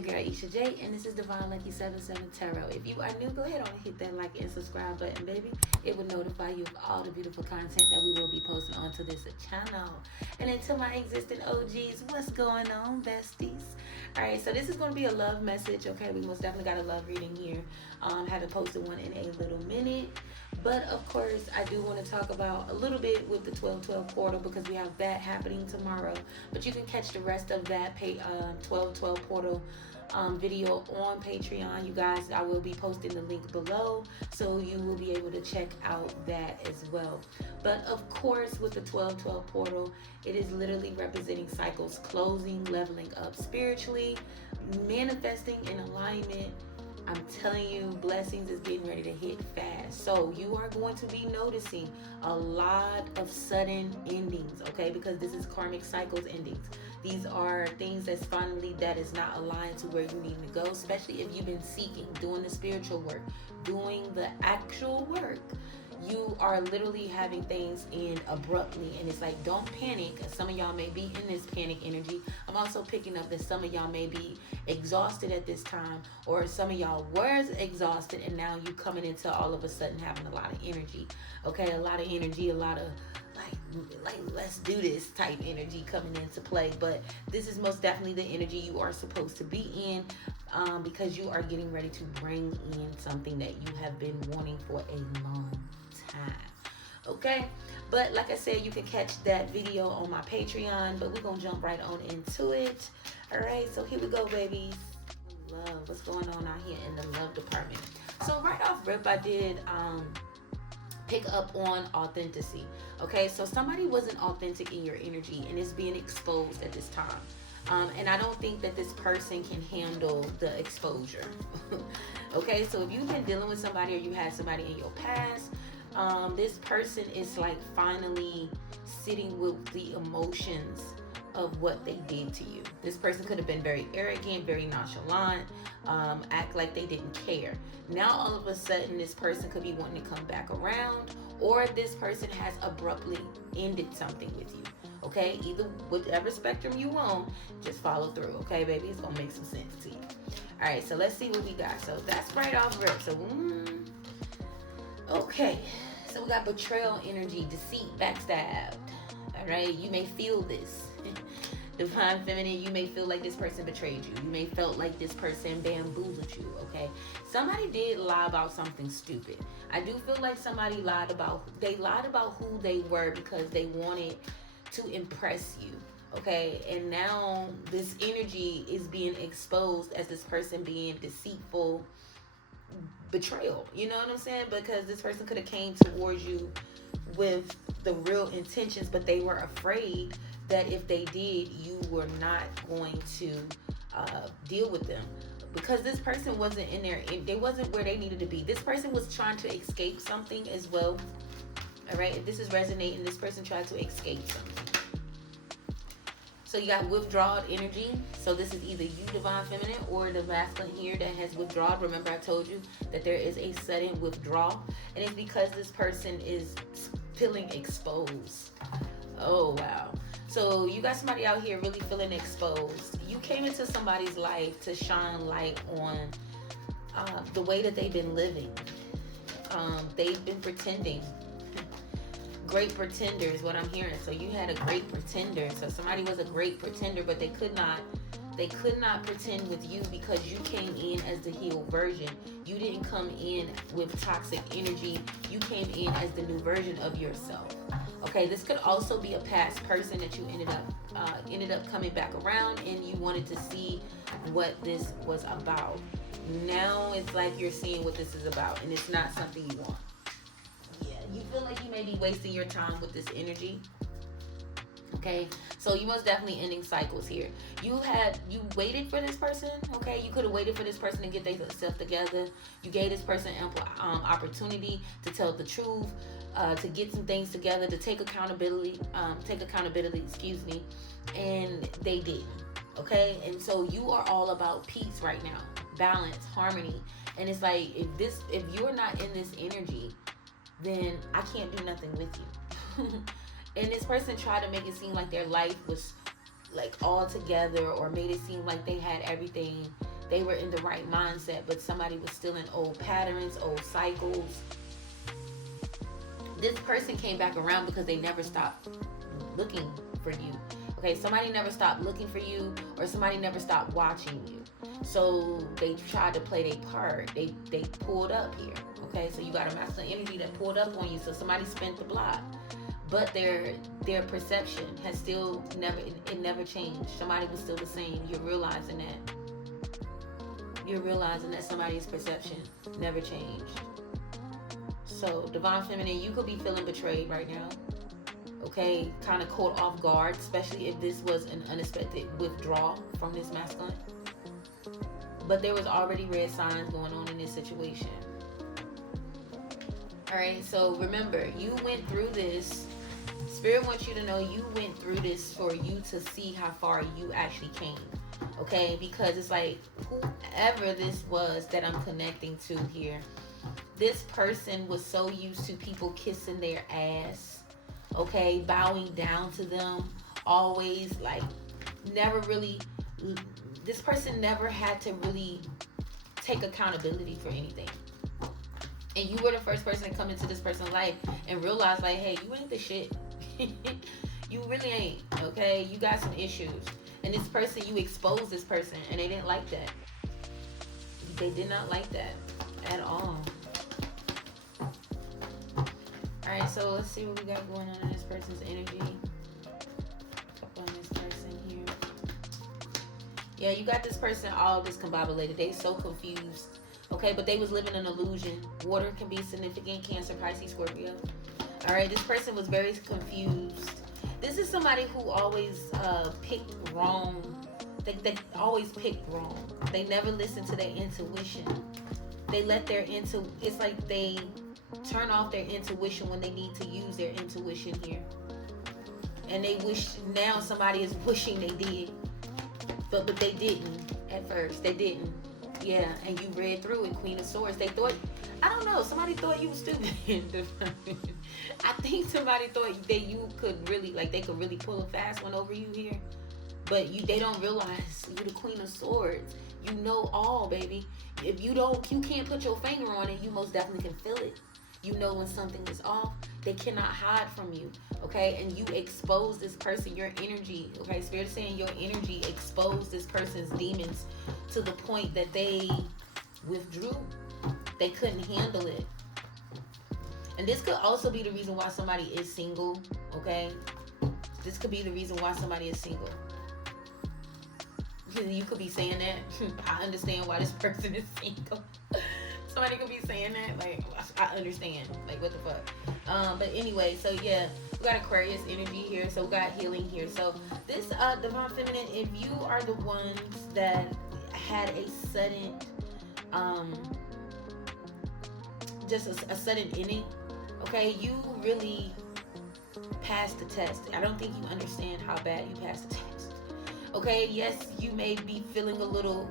your girl Isha J, and this is Divine Lucky 77 Tarot. If you are new, go ahead on and hit that like and subscribe button, baby. It will notify you of all the beautiful content that we will be posting onto this channel. And then to my existing OGs, what's going on, besties? Alright, so this is going to be a love message, okay? We most definitely got a love reading here. Haven't posted one in a little minute. But of course, I do want to talk about a little bit with the 12/12 portal because we have that happening tomorrow. But you can catch the rest of that 12/12 portal video on Patreon. You guys, I will be posting the link below, so you will be able to check out that as well. But of course, with the 12/12 portal, it is literally representing cycles closing, leveling up spiritually, manifesting in alignment. I'm telling you, blessings is getting ready to hit fast. So you are going to be noticing a lot of sudden endings, okay? Because this is karmic cycles endings. These are things that is not aligned to where you need to go, especially if you've been seeking, doing the spiritual work, doing the actual work. You are literally having things end abruptly, and it's like, don't panic. Some of y'all may be in this panic energy. I'm also picking up that some of y'all may be exhausted at this time, or some of y'all were exhausted and now you coming into all of a sudden having a lot of energy. Okay, a lot of energy, a lot of like let's do this type energy coming into play. But this is most definitely the energy you are supposed to be in, because you are getting ready to bring in something that you have been wanting for a long time. Okay, but like I said, you can catch that video on my Patreon, but we're gonna jump right on into it. All right, so here we go, babies. Love, what's going on out here in the love department? So right off rip, I did pick up on authenticity. Okay, so somebody wasn't authentic in your energy and it's being exposed at this time. And I don't think that this person can handle the exposure. Okay, so if you've been dealing with somebody or you had somebody in your past, this person is like finally sitting with the emotions of what they did to you. This person could have been very arrogant, very nonchalant, act like they didn't care. Now all of a sudden this person could be wanting to come back around, or this person has abruptly ended something with you. Okay, either whatever spectrum you on, just follow through. Okay, baby, it's gonna make some sense to you. All right, so let's see what we got. So that's right off rip. So okay, so we got betrayal energy, deceit, backstab. All right, you may feel this. Divine feminine, you may feel like this person betrayed you. You may felt like this person bamboozled you. Okay, somebody did lie about something stupid. I do feel like somebody lied about who they were because they wanted to impress you. Okay, and now this energy is being exposed as this person being deceitful, betrayal. You know what I'm saying? Because this person could have came towards you with the real intentions, but they were afraid that if they did, you were not going to deal with them, because this person wasn't in there. They wasn't where they needed to be. This person was trying to escape something as well. All right, if this is resonating, this person tried to escape something. So you got withdrawal energy. So this is either you, divine feminine, or the masculine here that has withdrawn. Remember I told you that there is a sudden withdrawal, and it's because this person is feeling exposed. Oh wow. So you got somebody out here really feeling exposed. You came into somebody's life to shine light on the way that they've been living. They've been pretending. Great pretender is what I'm hearing. So you had a great pretender. So somebody was a great pretender, but they could not pretend with you because you came in as the healed version. You didn't come in with toxic energy. You came in as the new version of yourself. Okay, this could also be a past person that you ended up coming back around, and you wanted to see what this was about. Now it's like you're seeing what this is about, and it's not something you want. Yeah, you feel like you may be wasting your time with this energy. Okay, so you most definitely ending cycles here. You waited for this person. Okay, you could have waited for this person to get themselves together. You gave this person ample opportunity to tell the truth, to get some things together, to take accountability, excuse me, and they didn't. Okay, and so you are all about peace right now, balance, harmony, and it's like if you're not in this energy, then I can't do nothing with you. And this person tried to make it seem like their life was like all together, or made it seem like they had everything they were in the right mindset, but somebody was still in old patterns, old cycles. This person came back around because they never stopped looking for you. Okay, somebody never stopped looking for you, or somebody never stopped watching you. So they tried to play their part. They pulled up here. Okay, so you got a masculine energy that pulled up on you. So somebody spent the block, but their perception has still never changed. Somebody was still the same. You're realizing that. You're realizing that somebody's perception never changed. So divine feminine, you could be feeling betrayed right now. Okay, kind of caught off guard, especially if this was an unexpected withdrawal from this masculine. But there was already red signs going on in this situation. Alright, so remember, you went through this. Spirit wants you to know you went through this for you to see how far you actually came. Okay, because it's like, whoever this was that I'm connecting to here, this person was so used to people kissing their ass. Okay, bowing down to them, always, like, never really, this person never had to really take accountability for anything. And you were the first person to come into this person's life and realize, like, hey, you ain't the shit. You really ain't, okay? You got some issues. And this person, you exposed this person, and they didn't like that. They did not like that at all. Alright, so let's see what we got going on in this person's energy. Up on this person here. Yeah, you got this person all discombobulated. They so confused. Okay, but they was living an illusion. Water can be significant. Cancer, Pisces, Scorpio. Alright, this person was very confused. This is somebody who always picked wrong. They always picked wrong. They never listen to their intuition. They let their it's like they turn off their intuition when they need to use their intuition here. And they wish, now somebody is wishing they did. But they didn't at first. They didn't. Yeah, and you read through it, Queen of Swords. They thought, I don't know, somebody thought you were stupid. I think somebody thought that you could really, like, they could really pull a fast one over you here. But they don't realize you're the Queen of Swords. You know all, baby. If you can't put your finger on it, you most definitely can feel it. You know when something is off. They cannot hide from you, okay? And you expose this person, your energy, okay? Spirit is saying your energy exposed this person's demons to the point that they withdrew. They couldn't handle it. And this could also be the reason why somebody is single, okay? This could be the reason why somebody is single. You could be saying that. I understand why this person is single. Somebody could be saying that, like, I understand, like, what the fuck. But anyway, so yeah, we got Aquarius energy here, so we got healing here. So this divine feminine, if you are the ones that had a sudden just a sudden ending, okay, you really passed the test. I don't think you understand how bad you passed the test. Okay, yes, you may be feeling a little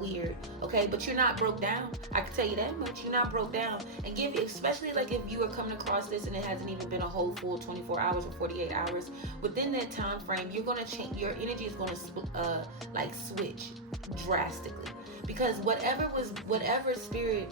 weird, okay, but you're not broke down. I can tell you that much. You're not broke down. And especially like if you are coming across this and it hasn't even been a whole full 24 hours or 48 hours, within that time frame, you're gonna change. Your energy is gonna like switch drastically, because whatever spirit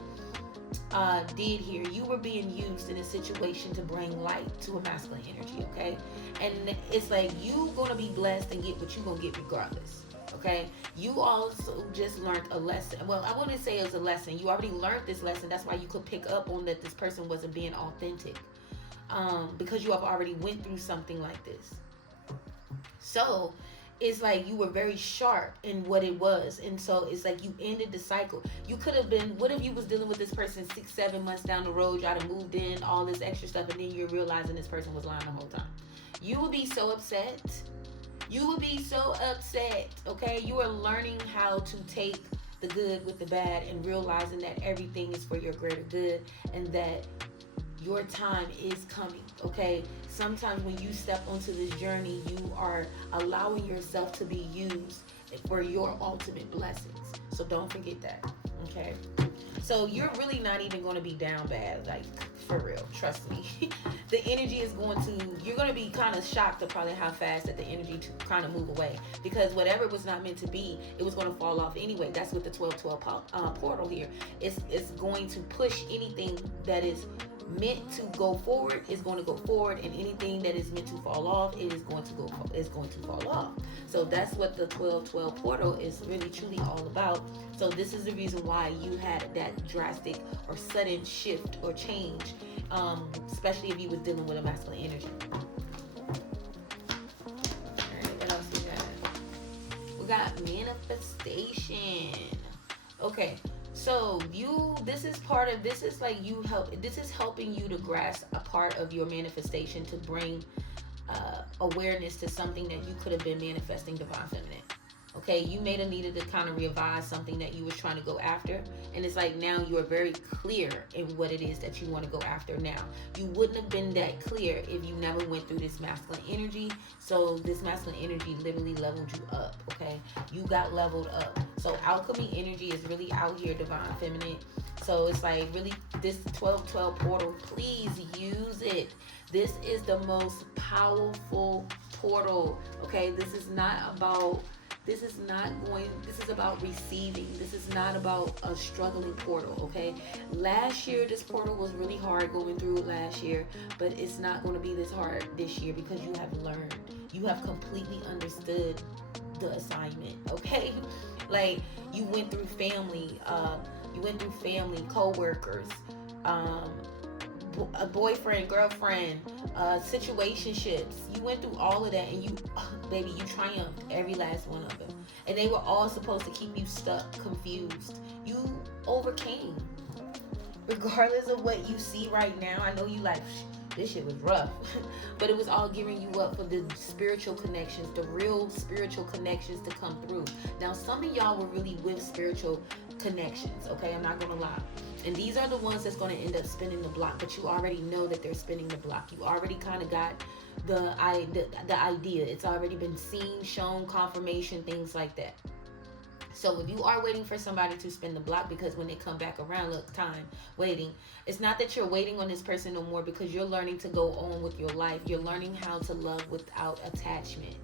did here, you were being used in a situation to bring light to a masculine energy, okay? And it's like you gonna be blessed and get what you gonna get regardless, okay? You also just learned a lesson. Well, I wouldn't say it was a lesson. You already learned this lesson. That's why you could pick up on that this person wasn't being authentic, because you have already went through something like this. So it's like you were very sharp in what it was, and so it's like you ended the cycle. You could have been, what if you was dealing with this person 6-7 months down the road, y'all have moved in, all this extra stuff, and then you're realizing this person was lying the whole time. You would be so upset. You would be so upset, okay? You are learning how to take the good with the bad and realizing that everything is for your greater good and that your time is coming, okay? Sometimes when you step onto this journey, you are allowing yourself to be used for your ultimate blessings. So don't forget that, okay? So you're really not even going to be down bad, like for real. Trust me. The energy is going to, you're going to be kind of shocked at probably how fast that the energy to kind of move away, because whatever was not meant to be, it was going to fall off anyway. That's what the 1212 portal here. It's going to push anything that is meant to go forward is going to go forward, and anything that is meant to fall off, it is going to fall off. So that's what the 1212 portal is really truly all about. So this is the reason why you had that drastic or sudden shift or change, especially if you was dealing with a masculine energy. Alright, what else we got? We got manifestation. Okay. So this is helping you to grasp a part of your manifestation, to bring awareness to something that you could have been manifesting, divine feminine. Okay, you may have needed to kind of revise something that you was trying to go after, and it's like now you are very clear in what it is that you want to go after now. You wouldn't have been that clear if you never went through this masculine energy. So this masculine energy literally leveled you up, okay? You got leveled up. So alchemy energy is really out here, divine feminine. So it's like really this 1212 portal, please use it. This is the most powerful portal, okay? This is about receiving. This is not about a struggling portal, okay? Last year, this portal was really hard going through last year, but it's not going to be this hard this year because you have learned. You have completely understood the assignment, okay? Like, you went through family, co-workers, a boyfriend, girlfriend, situationships. You went through all of that, and you triumphed every last one of them. And they were all supposed to keep you stuck, confused. You overcame. Regardless of what you see right now, I know you like, this shit was rough. But it was all gearing you up for the spiritual connections, the real spiritual connections to come through. Now, some of y'all were really with spiritual connections, okay? I'm not going to lie. And these are the ones that's going to end up spinning the block, but you already know that they're spinning the block. You already kind of got the idea. It's already been seen, shown, confirmation, things like that. So if you are waiting for somebody to spin the block, because when they come back around, look, time, waiting. It's not that you're waiting on this person no more, because you're learning to go on with your life. You're learning how to love without attachment.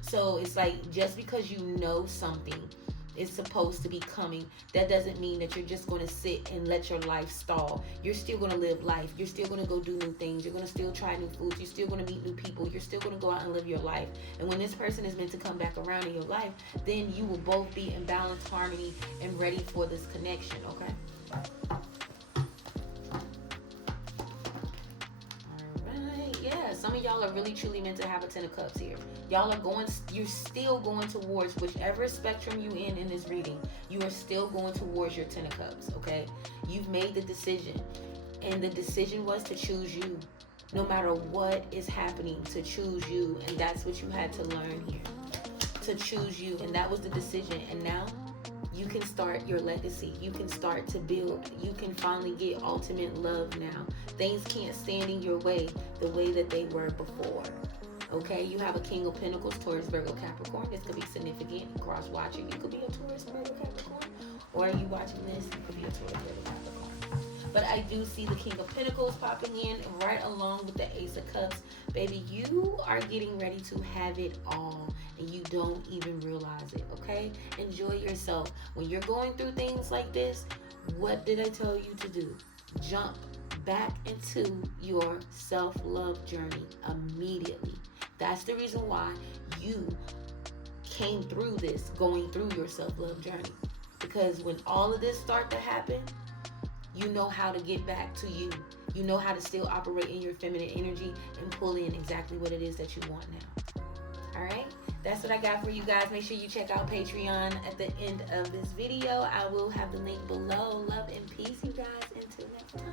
So it's like, just because you know something is supposed to be coming, that doesn't mean that you're just going to sit and let your life stall. You're still going to live life. You're still going to go do new things. You're going to still try new foods. You're still going to meet new people. You're still going to go out and live your life. And when this person is meant to come back around in your life, then you will both be in balance, harmony, and ready for this connection, okay? Some of y'all are really truly meant to have a 10 of cups here. You're still going towards whichever spectrum you in this reading. You are still going towards your 10 of cups, okay? You've made the decision, and the decision was to choose you. No matter what is happening, to choose you, and that's what you had to learn here. To choose you, and that was the decision. And now you can start your legacy. You can start to build. You can finally get ultimate love now. Things can't stand in your way the way that they were before. Okay, you have a King of Pentacles, Taurus, Virgo, Capricorn. This could be significant. Cross-watching. You could be a Taurus, Virgo, Capricorn. Or are you watching this? You could be a Taurus, Virgo, Capricorn. But I do see the King of Pentacles popping in right along with the Ace of Cups. Baby, you are getting ready to have it all, and you don't even realize it, okay? Enjoy yourself. When you're going through things like this, what did I tell you to do? Jump back into your self-love journey immediately. That's the reason why you came through this, going through your self-love journey. Because when all of this start to happen, you know how to get back to you. You know how to still operate in your feminine energy and pull in exactly what it is that you want now. All right? That's what I got for you guys. Make sure you check out Patreon at the end of this video. I will have the link below. Love and peace, you guys. Until next time.